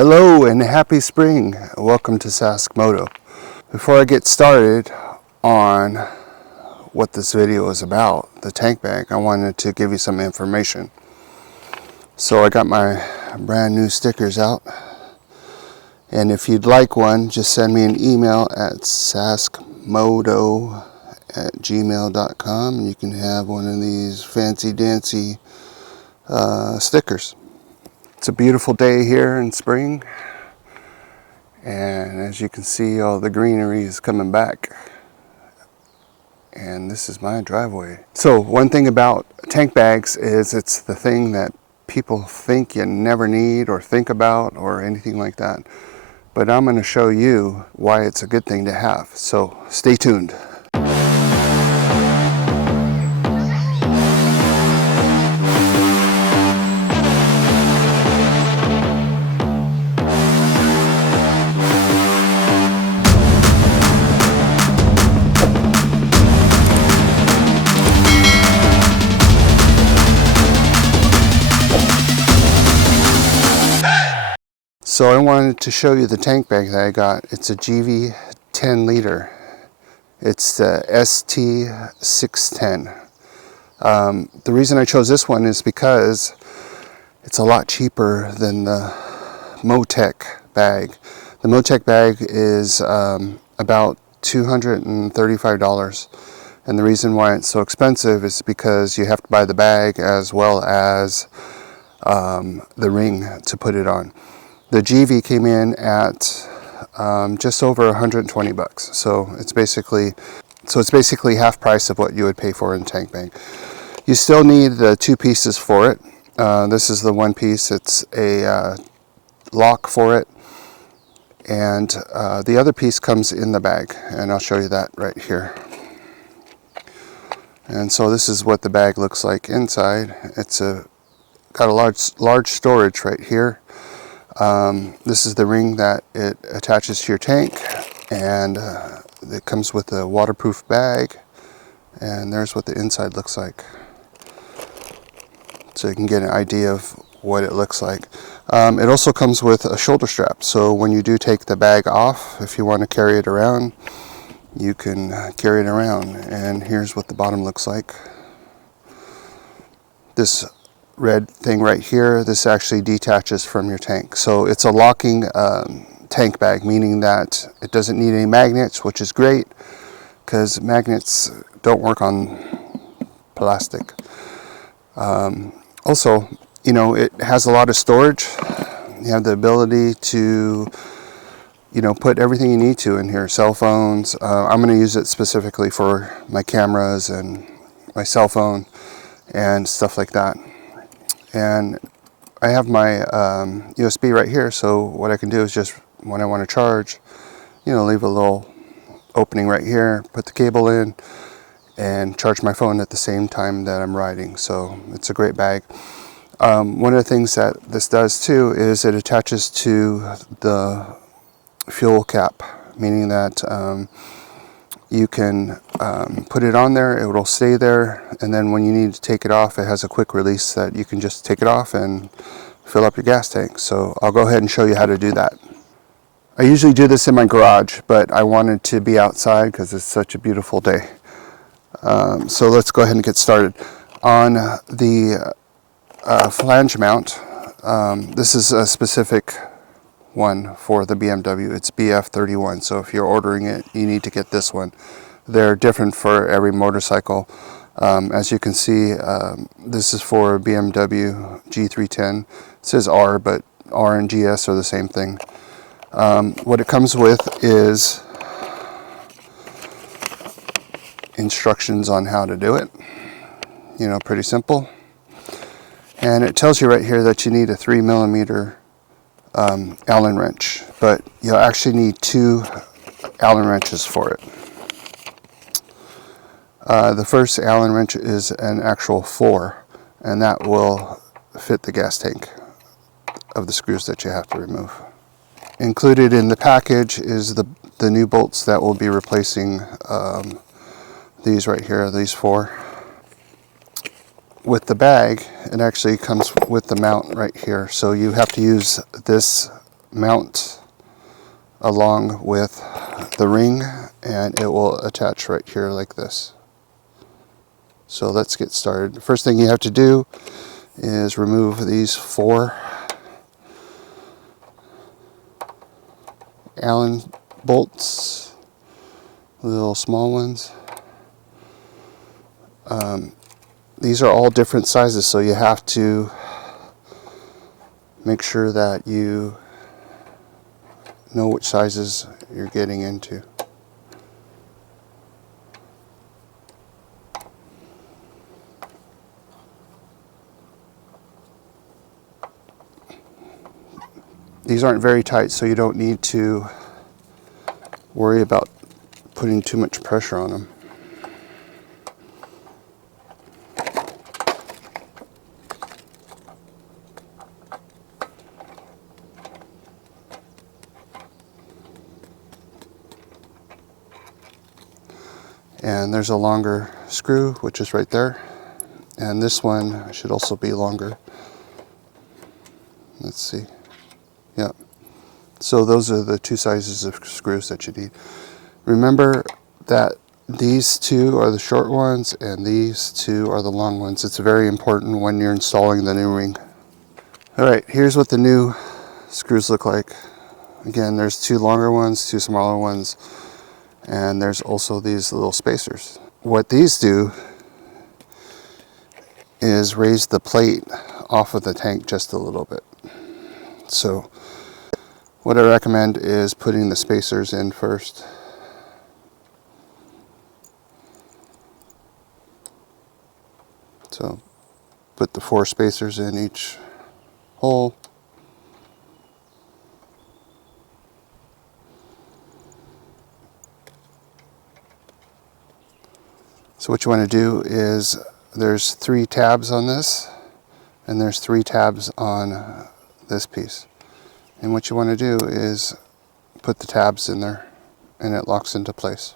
Hello and happy spring. Welcome to Sask Moto. Before I get started on what this video is about, the tank bag, I wanted to give you some information. So I got my brand new stickers out, and if you'd like one, just send me an email at saskmoto@gmail.com and you can have one of these fancy dancy stickers. It's a beautiful day here in spring, and as you can see, all the greenery is coming back, and this is my driveway. So one thing about tank bags is it's the thing that people think you never need or think about or anything like that, but I'm going to show you why it's a good thing to have, so stay tuned. So I wanted to show you the tank bag that I got. It's a GIVI 10 liter. It's the ST610. The reason I chose this one is because it's a lot cheaper than the Motec bag. The Motec bag is about $235. And the reason why it's so expensive is because you have to buy the bag as well as the ring to put it on. The GIVI came in at just over 120 bucks. So it's basically half price of what you would pay for in tank bag. You still need the two pieces for it. This is the one piece. It's a lock for it, and the other piece comes in the bag, and I'll show you that right here. And so this is what the bag looks like inside. It's got a large storage right here. This is the ring that it attaches to your tank, and it comes with a waterproof bag, and there's what the inside looks like, so you can get an idea of what it looks like. It also comes with a shoulder strap, so when you do take the bag off, if you want to carry it around, you can carry it around. And here's what the bottom looks like. This red thing right here, this actually detaches from your tank. So it's a locking tank bag, meaning that it doesn't need any magnets, which is great because magnets don't work on plastic. Also, you know, it has a lot of storage. You have the ability to, you know, put everything you need to in here. Cell phones. I'm going to use it specifically for my cameras and my cell phone and stuff like that. And I have my USB right here, so what I can do is just when I want to charge, you know, leave a little opening right here, put the cable in, and charge my phone at the same time that I'm riding. So it's a great bag. One of the things that this does too is it attaches to the fuel cap, meaning that you can put it on there, it will stay there, and then when you need to take it off, it has a quick release that you can just take it off and fill up your gas tank. So I'll go ahead and show you how to do that. I usually do this in my garage, but I wanted to be outside because it's such a beautiful day. So let's go ahead and get started. On the flange mount, this is a specific one for the BMW. It's BF31, so if you're ordering it, you need to get this one. They're different for every motorcycle. As you can see, this is for BMW G310. It says R, but R and GS are the same thing. What it comes with is instructions on how to do it. You know, pretty simple. And it tells you right here that you need a 3mm Allen wrench, but you'll actually need 2 Allen wrenches for it. The first Allen wrench is an actual 4, and that will fit the gas tank of the screws that you have to remove. Included in the package is the new bolts that will be replacing these right here, these 4. With the bag, it actually comes with the mount right here, so you have to use this mount along with the ring, and it will attach right here like this. So let's get started. The first thing you have to do is remove these 4 Allen bolts, the little small ones. These are all different sizes, so you have to make sure that you know which sizes you're getting into. These aren't very tight, so you don't need to worry about putting too much pressure on them. And there's a longer screw, which is right there. And this one should also be longer. Let's see. Yeah. So those are the 2 sizes of screws that you need. Remember that these 2 are the short ones and these 2 are the long ones. It's very important when you're installing the new ring. Alright, here's what the new screws look like. Again, there's 2 longer ones, 2 smaller ones, and there's also these little spacers. What these do is raise the plate off of the tank just a little bit. So what I recommend is putting the spacers in first. So put the 4 spacers in each hole. So what you want to do is, there's 3 tabs on this, and there's 3 tabs on this piece. And what you want to do is put the tabs in there, and it locks into place.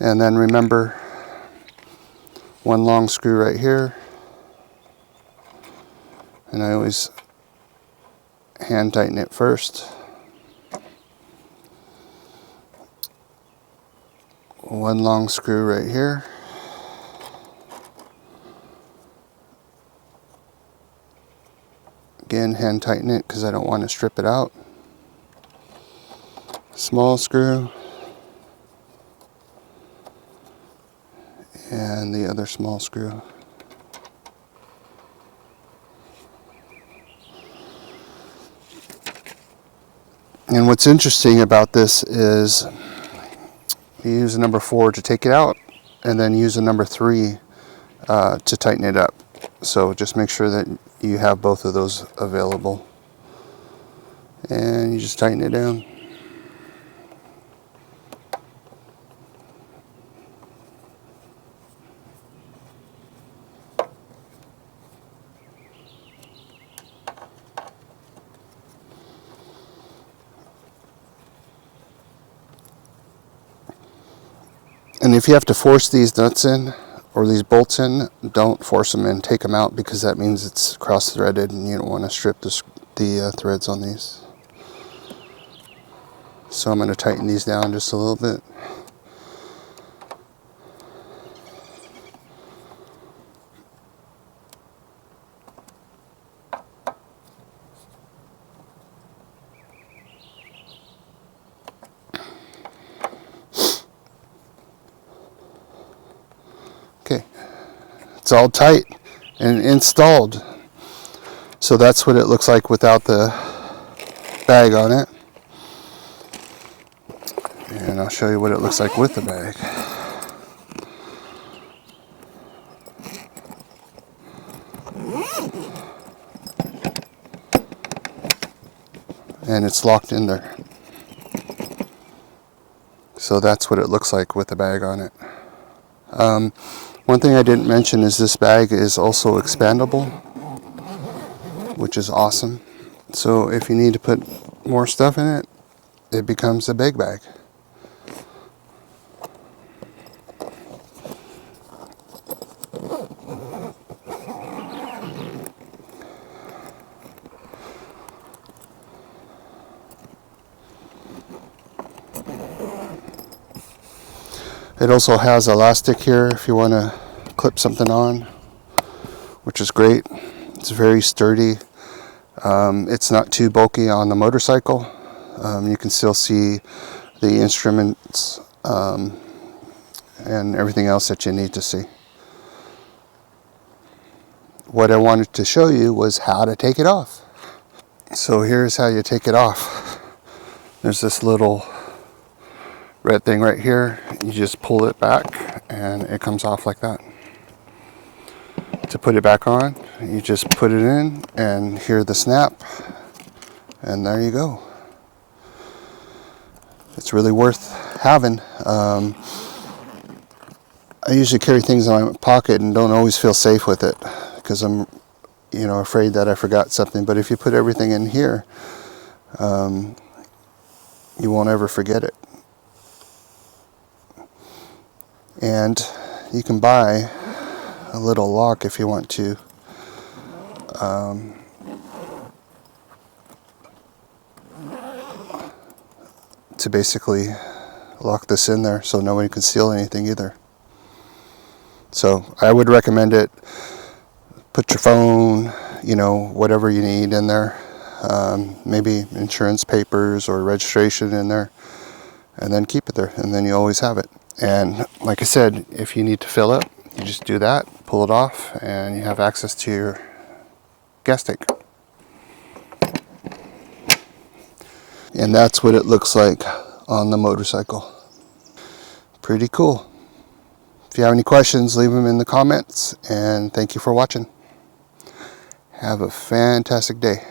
And then remember, 1 long screw right here, and I always hand tighten it first. 1 long screw right here. Again, hand tighten it because I don't want to strip it out. Small screw. And the other small screw. And what's interesting about this is you use a number 4 to take it out, and then use a number 3 to tighten it up. So just make sure that you have both of those available. And you just tighten it down. And if you have to force these nuts in, or these bolts in, don't force them in, take them out, because that means it's cross-threaded and you don't want to strip the threads on these. So I'm going to tighten these down just a little bit. Okay, it's all tight and installed. So that's what it looks like without the bag on it. And I'll show you what it looks like with the bag. And it's locked in there. So that's what it looks like with the bag on it. One thing I didn't mention is this bag is also expandable, which is awesome. So if you need to put more stuff in it, it becomes a big bag. It also has elastic here if you want to clip something on, which is great. It's very sturdy. It's not too bulky on the motorcycle. You can still see the instruments and everything else that you need to see. What I wanted to show you was how to take it off. So here's how you take it off. There's this little red thing right here. You just pull it back and it comes off like that. To put it back on, you just put it in and hear the snap, and there you go. It's really worth having. I usually carry things in my pocket and don't always feel safe with it because I'm, afraid that I forgot something. But if you put everything in here, you won't ever forget it. And you can buy a little lock if you want to. To basically lock this in there so nobody can steal anything either. So I would recommend it. Put your phone, whatever you need in there. Maybe insurance papers or registration in there, and then keep it there, and then you always have it. And like I said, if you need to fill up, you just do that, pull it off, and you have access to your gas tank. And that's what it looks like on the motorcycle. Pretty cool. If you have any questions, leave them in the comments, and thank you for watching. Have a fantastic day.